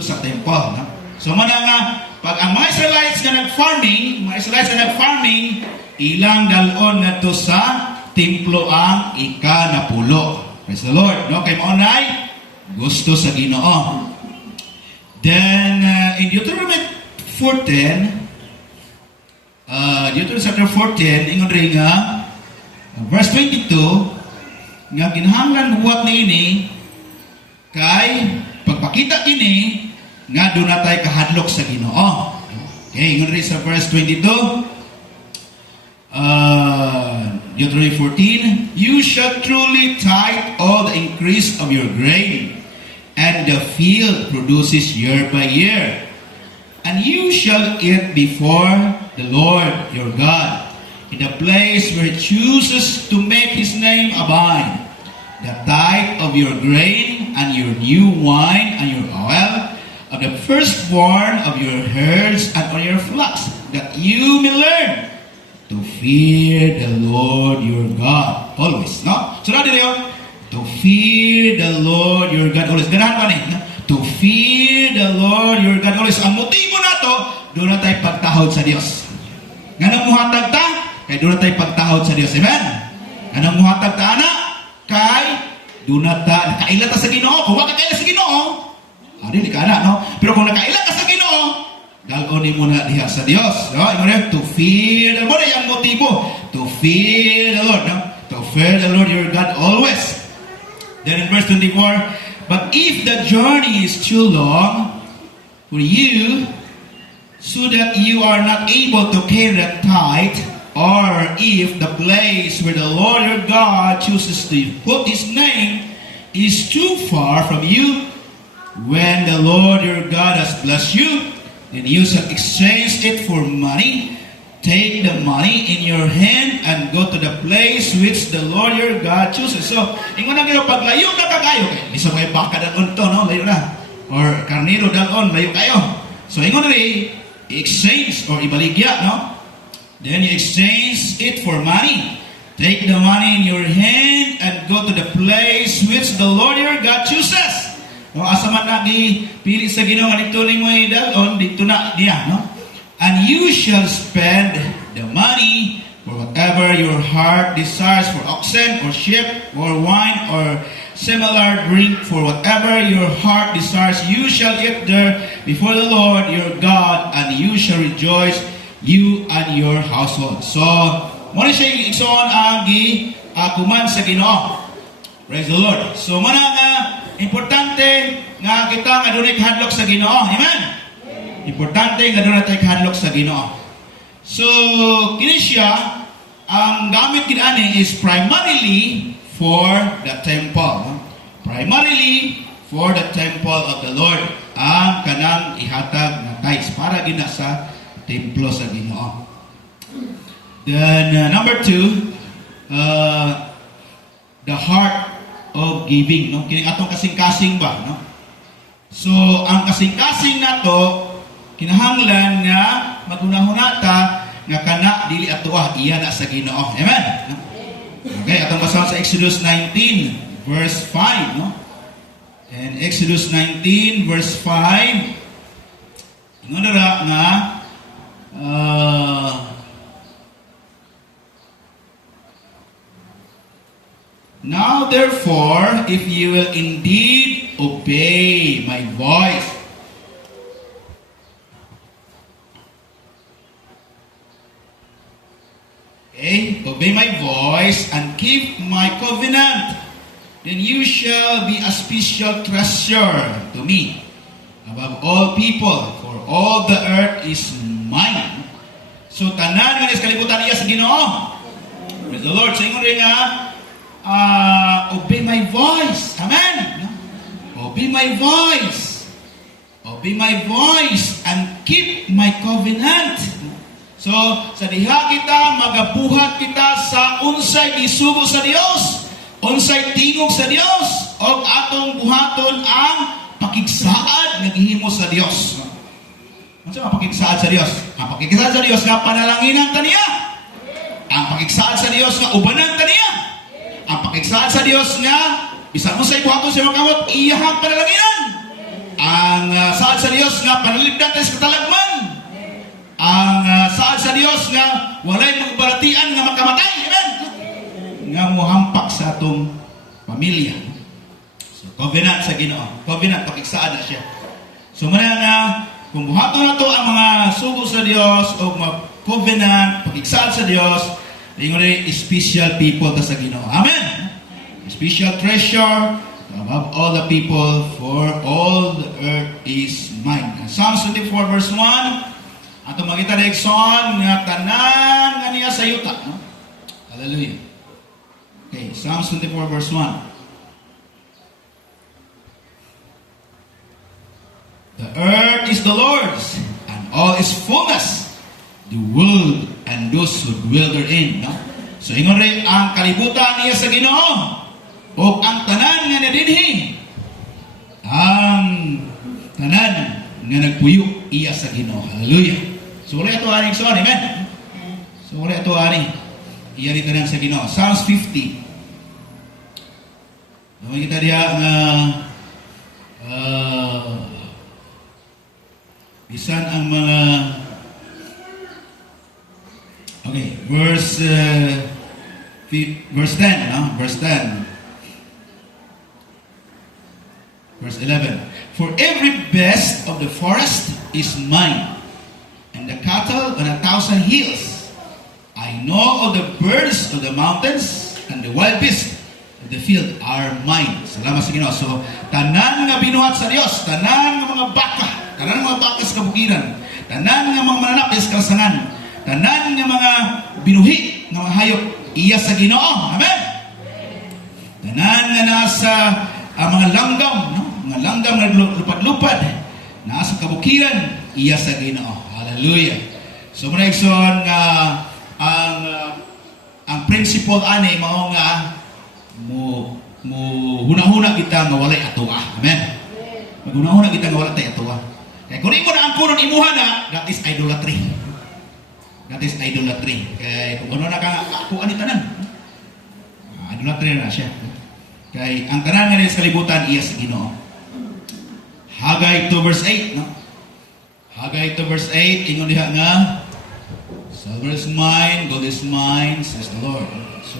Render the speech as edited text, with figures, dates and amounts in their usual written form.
sa temple. No? So mana nga, pag ang mga Israelites nga nag-farming, ilang dalon na to sa templo ang ika-napulo. Praise the Lord. No? Kay maunay, gusto sa Ginoo. Then, in Deuteronomy 14, Deuteronomy chapter 14, ingon rin nga, verse 22, nga ginahanglan buhat ni ini, kay pagpakita kini nga doon na tayo kahadlok sa Ginoo. Okay, ingon rin sa verse 22, Deuteronomy 14, you shall truly tithe all the increase of your grain, and the field produces year by year. And you shall eat before the Lord your God, in the place where He chooses to make His name abide, the tithe of your grain, and your new wine, and your oil, of the firstborn of your herds and of your flocks, that you may learn to fear the Lord your God always. No? So na dito, to fear the Lord your God always. Ganahan pa ni, no? To fear the Lord your God always. Ang motibo na to, doon na tayo pagtahod sa Diyos. Ganang muhatag ta, kay doon na tayo pagtahod sa Diyos. Amen? Ganang muhatag ta, anak, kay doon na ta, nakaila ta sa Ginoo. Kung wala ka kaila sa Ginoo, di ka na, no? Pero kung nakaila ka sa Ginoo, dalgonin mo na diha sa Diyos. No? To fear the Lord. Ang motibo, to fear the Lord. No? To fear the Lord your God always. Then in verse 24, but if the journey is too long for you, so that you are not able to carry the tithe, or if the place where the Lord your God chooses to put His name is too far from you, when the Lord your God has blessed you, then you shall exchange it for money. Take the money in your hand and go to the place which the Lord your God chooses. So, ingon na kayo, pag layo na kagayo, isa kayo baka dalon to, no? Layo na. Or karniro dalon, layo kayo. So, ingon na i-exchange or ibaligya, no? Then you exchange it for money. Take the money in your hand and go to the place which the Lord your God chooses. No, asa man nagi pili sa Ginoo nga dito ni mo dalon, dito na diya, no? And you shall spend the money for whatever your heart desires, for oxen or sheep or wine or similar drink, for whatever your heart desires. You shall eat there before the Lord your God, and you shall rejoice, you and your household. So, muna siya iksoon ang kuman sa Ginoo. Praise the Lord. So, muna nga, importante nga kita nga dunay kahadlok sa Ginoo. Amen? Importante nga doon natin kahadlok sa Ginoo. So, kini siya, ang gamit kinani is primarily for the temple. No? Primarily for the temple of the Lord. Ang kanang ihatag na tithes para gina sa templo sa Ginoo. Then, number 2, the heart of giving. No? Kini atong kasing-kasing ba? No? So, ang kasing-kasing na to, kinahanglan nga magunahuna ta nga kana dili atoa iya na sa Ginoo. Amen. Okay, atong basahan sa Exodus 19 verse 5, no? And Exodus 19 verse 5 ingon dira nga now therefore, if you will indeed obey my voice, obey my voice and keep my covenant, then you shall be a special treasure to me above all people, for all the earth is mine. So tanan nga sa kalibutan niya sa Ginoo. Praise the Lord. So ingon rin nga, obey my voice. Amen. Obey my voice. Obey my voice and keep my covenant. So, sa diha kita, magabuhat kita sa unsay isugo sa Dios, unsay tingog sa Dios, o atong buhaton ang pakigsaad nga gihimo sa Dios. Ano sa pakigsaad sa Dios? Ang pakigsaad sa Dios nga panalanginan ta niya. Ang pakigsaad sa Dios nga ubanan ta niya. Ang pakigsaad sa Dios nga bisan unsay buhaton sa mga kamot, iyahang panalanginan. ang saad sa Dios nga panalipdan tayo sa katalagman. Ang saad sa Dios nga walay magbalatian nga makamatay. Amen. Nga muhampak sa atong pamilya. So, covenant sa Ginoo. Covenant, pakigsaad na siya. So, muna nga, kung buhaton na to ang mga sugo sa Dios o mga covenant, pakigsaad sa Dios, ingon rin, special people ta sa Ginoo. Amen. Special treasure above all the people, for all the earth is mine. Psalms 24 verse 1, ato makita direksyon nga tanan nga niya sa yuta. No? Hallelujah. Okay, Psalms 24 verse 1. The earth is the Lord's, and all its fullness, the world and those who dwell therein. No? So, ingon rin, ang kalibutan niya sa Ginoo, o ang tanan nga nadinhi, ang tanan nga nagpuyo iya sa Ginoo. Hallelujah. So, wala ito aning son, amen? So, wala ito aning iya rin tanan sa Ginoo. Psalms 50. So, kita diya nga bisan ang mga okay, verse 10, no? Verse 10. Verse 11. For every beast of the forest is mine, and the cattle on 1,000 hills. I know of the birds of the mountains, and the wild beasts of the field are mine. Salamat sa Ginoo. So, tanan nga binuhat sa Dios, tanan nga mga baka, tanan nga mga baka sa kabukiran, tanan nga mga mananap sa kalsangan, tanan nga mga binuhi nga mga hayop, iya sa Ginoo. Amen. Tanan nga nasa mga langgam, no? Mga langgam nga lupad-lupad, nasa kabukiran, iya sa Ginoo. Hallelujah. So, muna ikson nga ang principle ani mao nga mo huna-huna kita nga walay atoa. Amen. Maghuna-huna kita nga walay tay atoa. Kaya kung imo na ang kunon imuha na, that is idolatry. That is idolatry. Kaya kung ano na ka ako ani tanan, idolatry na siya. Kaya ang tanan nga sa kalibutan iya sa Ginoo. Haggai 2 verse 8, no? Haggai 2 verse 8, ingon diha nga, silver is mine, gold is mine, says the Lord. So,